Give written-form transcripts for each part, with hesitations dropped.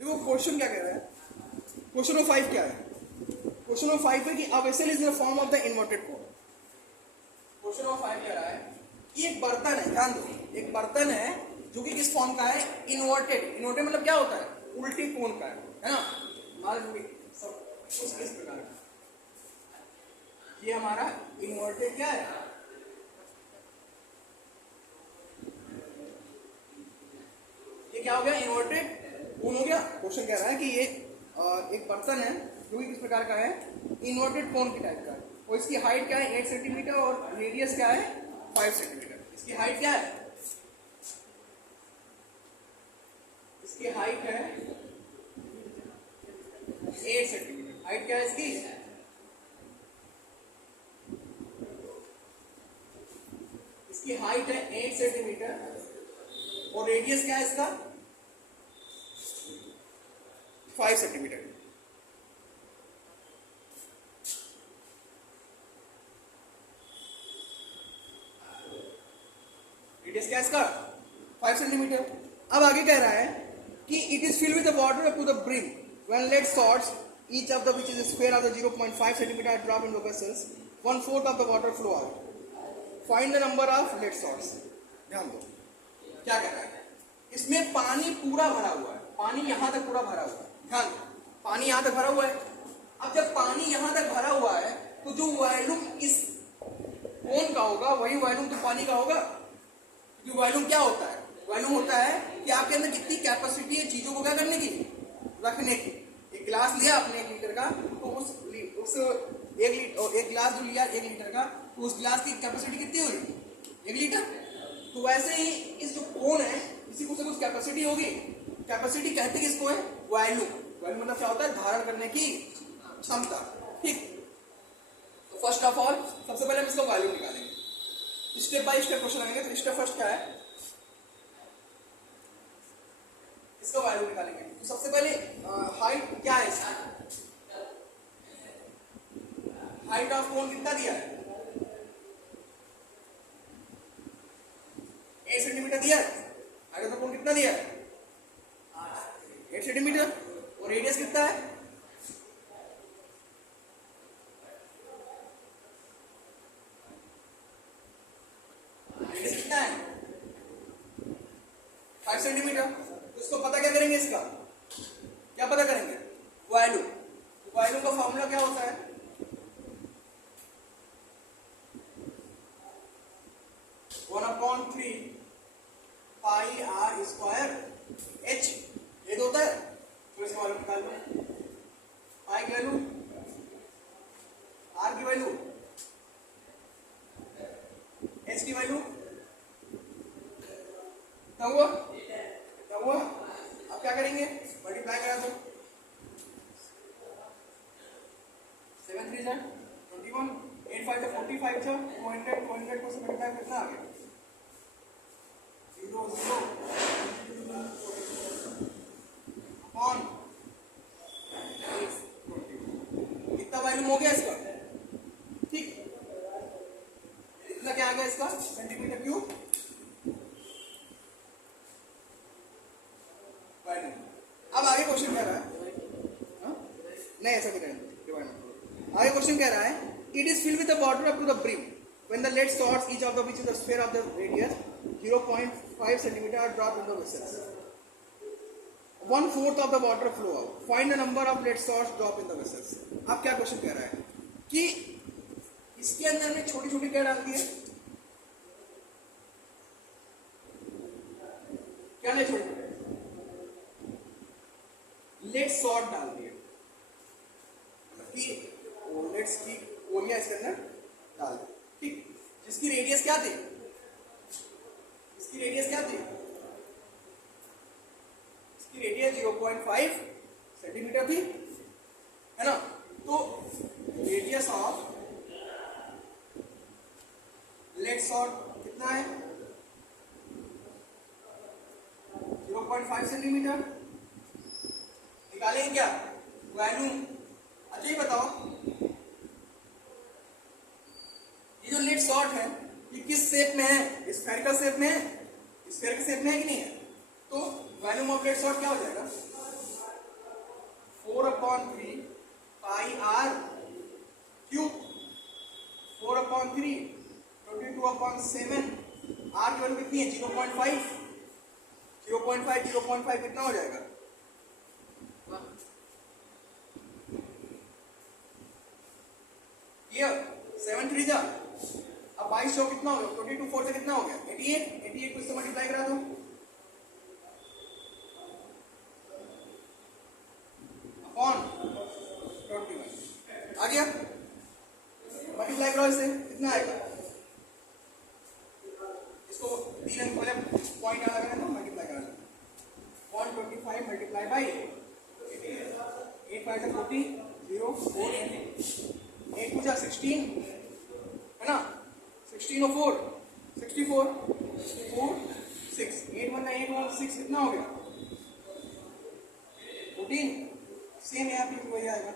देखो क्वेश्चन क्या कह रहा है, क्वेश्चन नंबर 5 क्या है? क्वेश्चन नंबर 5 है कि a vessel is the form of the inverted cone. Question number 5 कह रहा है कि एक बर्तन है, ध्यान दो, एक बर्तन है जो कि किस फॉर्म का है? इन्वर्टेड। इन्वर्टेड मतलब क्या होता है? उल्टी कोन का है ना। हमारा सब कुछ इस प्रकार का, ये हमारा इन्वर्टेड क्या है? ये क्या हो गया? इन्वर्टेड कोन हो गया। क्वेश्चन कह रहा है कि ये एक बर्तन है जो कि किस प्रकार का है? इन्वर्टेड कोन की टाइप का है, और इसकी हाइट क्या है? 8 सेंटीमीटर, और रेडियस क्या है? 5 सेंटीमीटर। इसकी हाइट क्या है? इसकी हाइट है 8 सेंटीमीटर। हाइट क्या है इसकी? इसकी हाइट है 8 सेंटीमीटर, और रेडियस क्या है इसका? 5 सेंटीमीटर। रेडियस क्या है इसका? 5 सेंटीमीटर। अब आगे कह रहा है कि it is filled with the water up to the brim when lead shots each of the which is square of the 0.5 centimetre drop in the vessels 1/4 of the water flow out. Find the number of lead shots. ध्यान दो क्या कह रहा है, इसमें पानी पूरा भरा हुआ है, पानी यहां तक पूरा भरा हुआ है। ध्यान दो, पानी यहां तक भरा हुआ है। अब जब पानी यहां तक भरा हुआ है तो जो वॉल्यूम इस कोन का होगा वही वॉल्यूम तो पानी का होगा। क्योंकि वॉल्यूम क्या होता है? वॉल्यूम होता है कि आपके अंदर कितनी कैपेसिटी है चीजों को क्या करने की? रखने की। एक गिलास लिया आपने 1 लीटर का, तो उस एक गिलास जो लिया 1 लीटर का, तो उस गिलास की कैपेसिटी कितनी होगी? 1 लीटर। तो वैसे ही इस जो कोन है इसी को से कुछ कैपेसिटी होगी। कैपेसिटी कहते हैं किसको है? वॉल्यूम। वॉल्यूम मतलब क्या होता है? धारण करने की क्षमता। ठीक, तो फर्स्ट ऑफ ऑल सबसे पहले हम इसका वॉल्यूम निकालेंगे। स्टेप बाय स्टेप क्वेश्चन आएंगे। तो स्टेप फर्स्ट क्या है? इसका वॉल्यूम निकालेंगे। तो सबसे पहले हाइट क्या है इसकी? हाइट ऑफ कोन कितना दिया है? 8 सेंटीमीटर दिया है। हाइट ऑफ कोन कितना दिया है? 8 सेंटीमीटर। और रेडियस कितना है? रेडियस कितना है? 5 सेंटीमीटर। तो इसको पता क्या करेंगे? इसका क्या पता करेंगे? वॉल्यूम। वॉल्यूम का फॉर्मूला क्या होता है? One upon 3 pi r square h. ये तो होता है। तो इसका वॉल्यूम निकाल लो। पाई की वैल्यू, आर की वैल्यू, एच की वैल्यू क्या हुआ? क्या हुआ? अब क्या करेंगे? मल्टीप्लाई करा दो। 7 3 21, 8 5 45, 200 को से मल्टीप्लाई कितना आ गया? 0 0 अपॉन कितना वॉल्यूम हो गया इसका? ठीक, इतना क्या आ गया इसका? Centimetre cube volume. अब आगे क्वेश्चन कह रहा है, नहीं ऐसा भी नहीं, आगे क्वेश्चन कह रहा है it is filled with the water up to the brim when the lead shots each of the which is the sphere of the radius 0.5 centimetre are drop in the vessels 1/4 of the water flow out. Find the number of lead shots drop in the vessels. अब क्या question कह रहा है कि इसके अंदर में छोटी छोटी क्या डाल दी है? क्या नहीं छोटी लेड सॉर्ट डाल दिए, लेट्स की कोनिया इसके अंदर डाल दी। ठीक, जिसकी रेडियस क्या थी? इसकी रेडियस क्या थी? इसकी रेडियस 0.5 सेंटीमीटर थी, है ना। तो रेडियस ऑफ लेड सॉर्ट कितना है? 0.5 सेंटीमीटर। निकालेंगे क्या? वॉल्यूम। अच्छा ये बताओ, ये जो लेड सॉर्ट है ये किस शेप में है? स्फेरिकल शेप में है। स्फेयर के शेप में है कि नहीं है? तो वॉल्यूम ऑफ लेड सॉर्ट क्या हो जाएगा? 4/3 पाई आर क्यूब, 4/3 22/7, आर की वैल्यू कितनी है 0.5, 0.5 कितना हो जाएगा, ये 7 3 जा, अब 22 100 कितना हो गया, 22 4 से कितना हो गया 88 को इससे मल्टीप्लाई करा दो, अपॉन 21 आ गया, मल्टीप्लाई करो इससे कितना आएगा, इसको तीन पहले पॉइंट अलग है ना मल्टीप्लाई करा दो, 125 मल्टीप्लाई बाई 8 5 से 40 0 4 8 2 जा 16 है ना, 16 और 4 64 4 6 8 1 8 1 6 कितना हो गया 14, सेम यहाँ पे भी वही आएगा,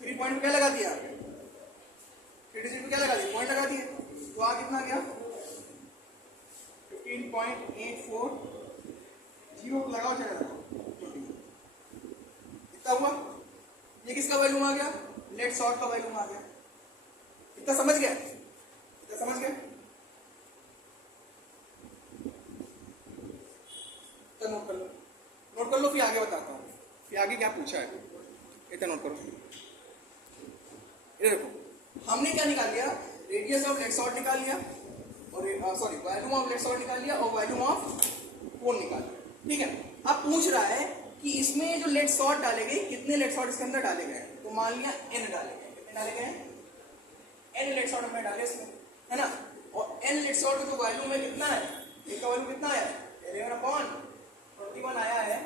थ्री पॉइंट क्या लगा दिया, थ्री डिजिट में क्या लगा दिया, पॉइंट लगा दिए, तो आ कितना गया 15.84 जीरो लगाओ चला कितना हुआ, ये किसका वैल्यूम आ गया, लेट शॉर्ट का वैल्यूम आ गया, इतना समझ गया, इतना समझ गया, तो नोट कर लो फिर आगे बताता हूँ, फिर आगे क्या पूछा है, इतना नोट करो, ये देखो हमने क्या निकाल लिया, रेडियस ऑफ लेट शॉर्ट निकाल लिया, और sorry volume of lead shot निकाल लिया, और वैल्यूम ऑफ कोन निकाल लिया, ठीक है। अब पूछ रहा है कि इसमें जो लेट शॉर्ट डाले गए कितने लेट शॉर्ट इसके अंदर डाले गए, तो मान लिया n डाले गए, कितने डाले गए, n लेट शॉर्ट हमने डाले इसमें, है ना, और n लेट शॉर्ट का जो वैल्यूम है कितना है, एक का वैल्यू कितना है 11/21 आया है,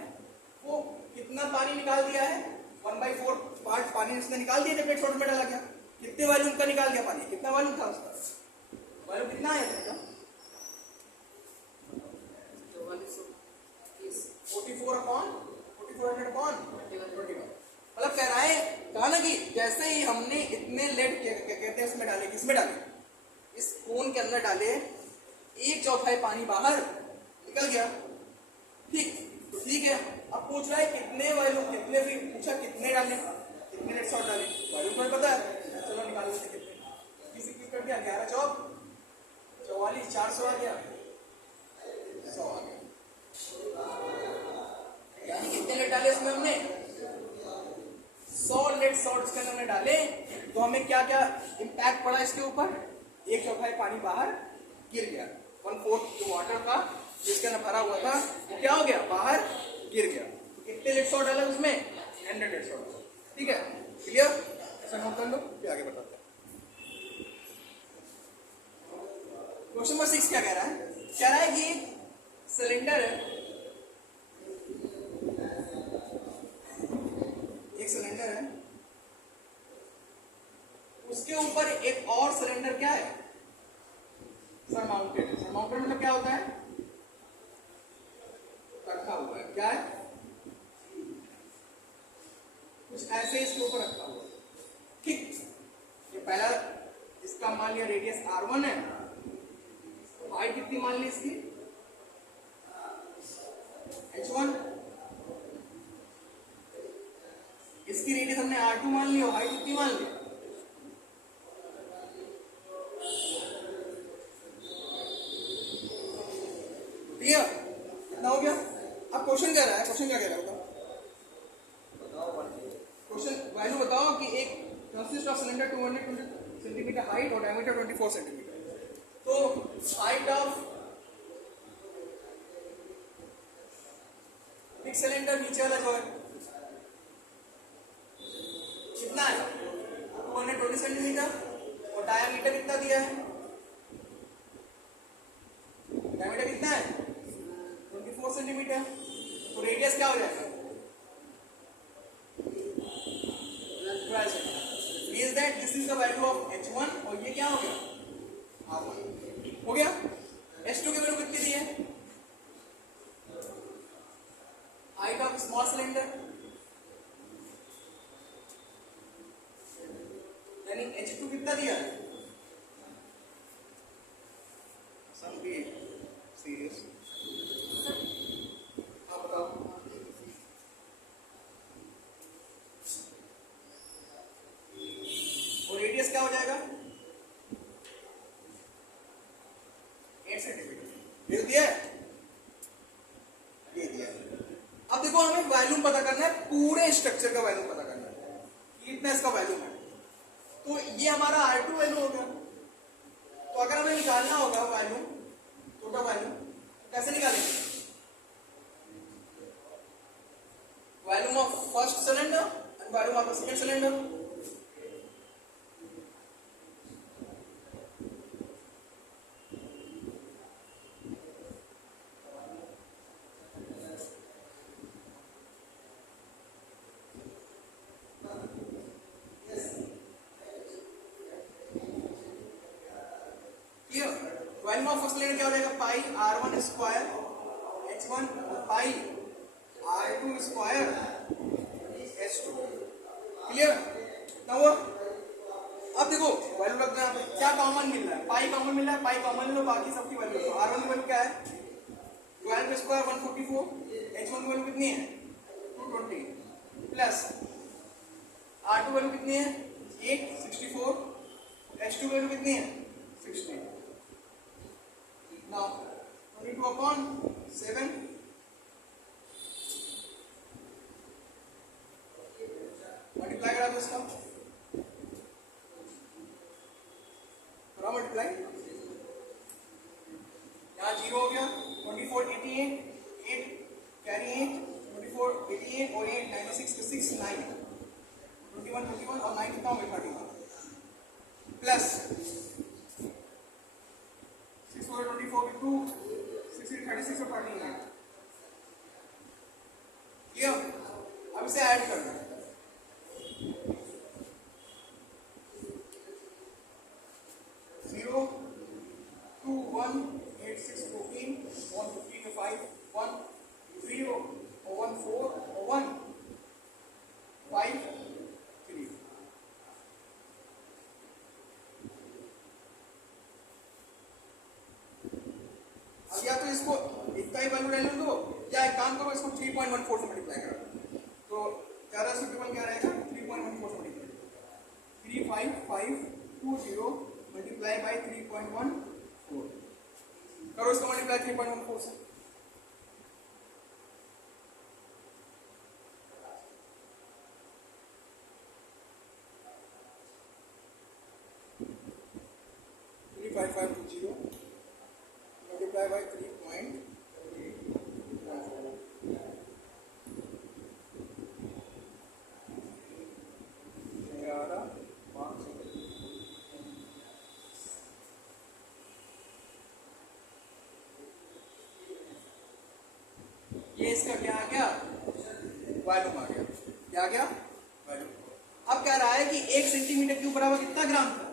वो कितना पानी निकाल दिया है 1/4 पार्ट पानी इसने निकाल दिया जब लेट शॉर्ट में डाला गया, कितने वॉल्यूम का निकाल दिया पानी, कितना वॉल्यूम था उसका, वॉल्यूम कितना आया था 44/4400/21, मतलब कह रहा है, कहा ना कि जैसे ही हमने इतने लेट कहते हैं उसमें डाले, किसमें डाले, इस कोन के अंदर डाले, 1/4 पानी बाहर निकल गया, ठीक, तो ठीक है। अब पूछ रहा है कितने वॉल्यूम, कितने फिर पूछा कितने डाले, कितने लेट शॉर्ट डाले, वॉल्यूम तो पता है, चलो निकाल लेते कितने, किसी की कर दिया 11 चौक 44 400 आ गया 100 आ गया, यानी कितने लेट डाले इसमें हमने 100 लेट शॉर्ट इसके अंदर डाले, तो हमें क्या क्या इम्पैक्ट पड़ा इसके ऊपर, 1/4 पानी बाहर गिर गया, 1/4 जो वाटर का जिसके अंदर भरा हुआ था वो क्या हो गया बाहर गिर गया, तो कितने लेट शॉर्ट डाले उसमें 100 लेट शॉर्ट, ठीक है, क्लियर, ऐसा नोट कर लो, फिर आगे बताते हैं। क्वेश्चन नंबर 6 क्या कह रहा है, कह रहा है कि सिलेंडर है, एक सिलेंडर है, उसके ऊपर एक और सिलेंडर क्या है सरमाउंटेड, सरमाउंटेड मतलब क्या होता है, रखा हुआ है, क्या है कुछ ऐसे इसके ऊपर रखा हुआ है, ठीक, ये पहला इसका मान लिया रेडियस r1 है, हाइट कितनी मान ली इसकी h1, इसकी रेडियस हमने r2 मान ली और हाइट कितनी मान ली, ठीक है, कितना हो गया। अब क्वेश्चन क्या रहा है, क्वेश्चन क्या कह रहा है बताओ, क्वेश्चन वैल्यू बताओ कि एक consist of cylinder 220 centimetre height और डायमीटर 24 सेंटीमीटर, तो हाइट ऑफ एक सिलेंडर नीचे वाला जो है कितना है 220 सेंटीमीटर और डायमीटर कितना दिया है, डायमीटर कितना है 24 सेंटीमीटर, तो रेडियस क्या हो जाएगा 12 centimetre, means that this is the value of h1 और ये क्या हो गया r1 हो गया, h2 की वैल्यू कितनी दी है, हाइट ऑफ स्मॉल सिलेंडर यानी h2 कितना दिया है, सम बी सीरियस ये दिया है, ये दिया है। अब देखो हमें वॉल्यूम पता करना है, पूरे स्ट्रक्चर का वॉल्यूम पता करना है कि कितना इसका वॉल्यूम है। तो ये हमारा R2 वैल्यू हो गया। तो अगर हमें निकालना होगा वॉल्यूम, टोटल वॉल्यूम, कैसे निकालेंगे? Volume of first cylinder and volume of the second cylinder. Volume of first cylinder क्या हो जाएगा? पाई R1 स्क्वायर H1 पाई R2 स्क्वायर H2। क्लियर ना हुआ? अब देखो वैल्यू लग गया, क्या कॉमन मिल रहा है? पाई कॉमन मिल रहा है, पाई कॉमन लो, बाकी सबकी वैल्यू। तो R1 की वैल्यू क्या है? 12 स्क्वायर 144, H1 की वैल्यू कितनी है? 220 प्लस R2 वैल्यू कितनी है? 8 64, H2 वैल्यू कितनी है? 60। Now 22 upon 7 मल्टीप्लाई करा दो इसका, मल्टीप्लाई, यहाँ 0 हो गया। 24 88, 8 कैरी 8, 24 88 और 8 96 to 6 9, 21 21 और 9 कितना हो गया? 31 प्लस 6 4 24 with 2 6 36 और 39। क्लियर? अब इसे ऐड करना है। 0 2 1 8 6 14 1 15 5 1 0 और 1 4 और 1 5 3। अब या तो इसको इतना ही वैल्यू रहने दो, या एक काम करो, इसको 3.14 से मल्टीप्लाई करो। तो 11 से क्या रहेगा? 3.14 से मल्टीप्लाई 35520 मल्टीप्लाई बाई 3.14 करो, इसको मल्टीप्लाई 3.14 से। multiply by 3.14 ये इसका क्या आ गया? वॉल्यूम आ गया। क्या आ गया? वॉल्यूम। अब कह रहा है कि 1 सेंटीमीटर क्यूब बराबर कितना ग्राम था?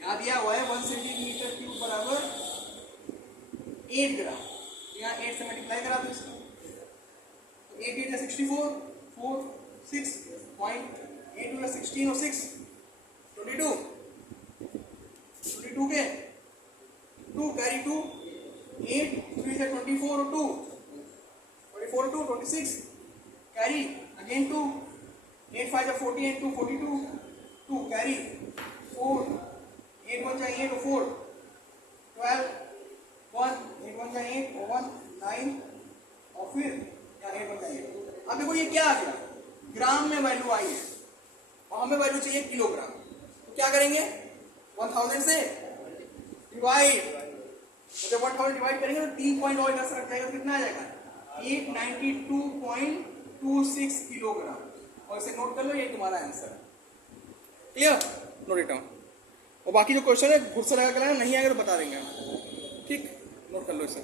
यहाँ दिया हुआ है 1 सेंटीमीटर क्यूब बराबर 8 ग्राम। यहाँ 8 से मल्टीप्लाई करा दो इसको, तो 8 8 64 4 6 पॉइंट 8 16 और 6 22 22 के 2 कैरी 2 8 3 से 24 और 2 24 2 26 कैरी अगेन 2 8 5 48 2 42 2 कैरी 4 8 1 8 और 4 12 1 8 1 8 और 1 9 और फिर या 8 1 8। अब देखो ये क्या आ गया? ग्राम में वैल्यू आई है और हमें वैल्यू चाहिए किलोग्राम। तो क्या करेंगे? 1000 से डिवाइड, जब 1000 डिवाइड करेंगे तो 3 पॉइंट और इधर से रख जाएगा तो कितना आ जाएगा? 892.26 किलोग्राम। और इसे नोट कर लो, ये तुम्हारा answer. Clear? Note it down. और बाकी जो क्वेश्चन है खुद से लगा कर नहीं आएगा तो बता देंगे हम। ठीक, नोट कर लो इसे।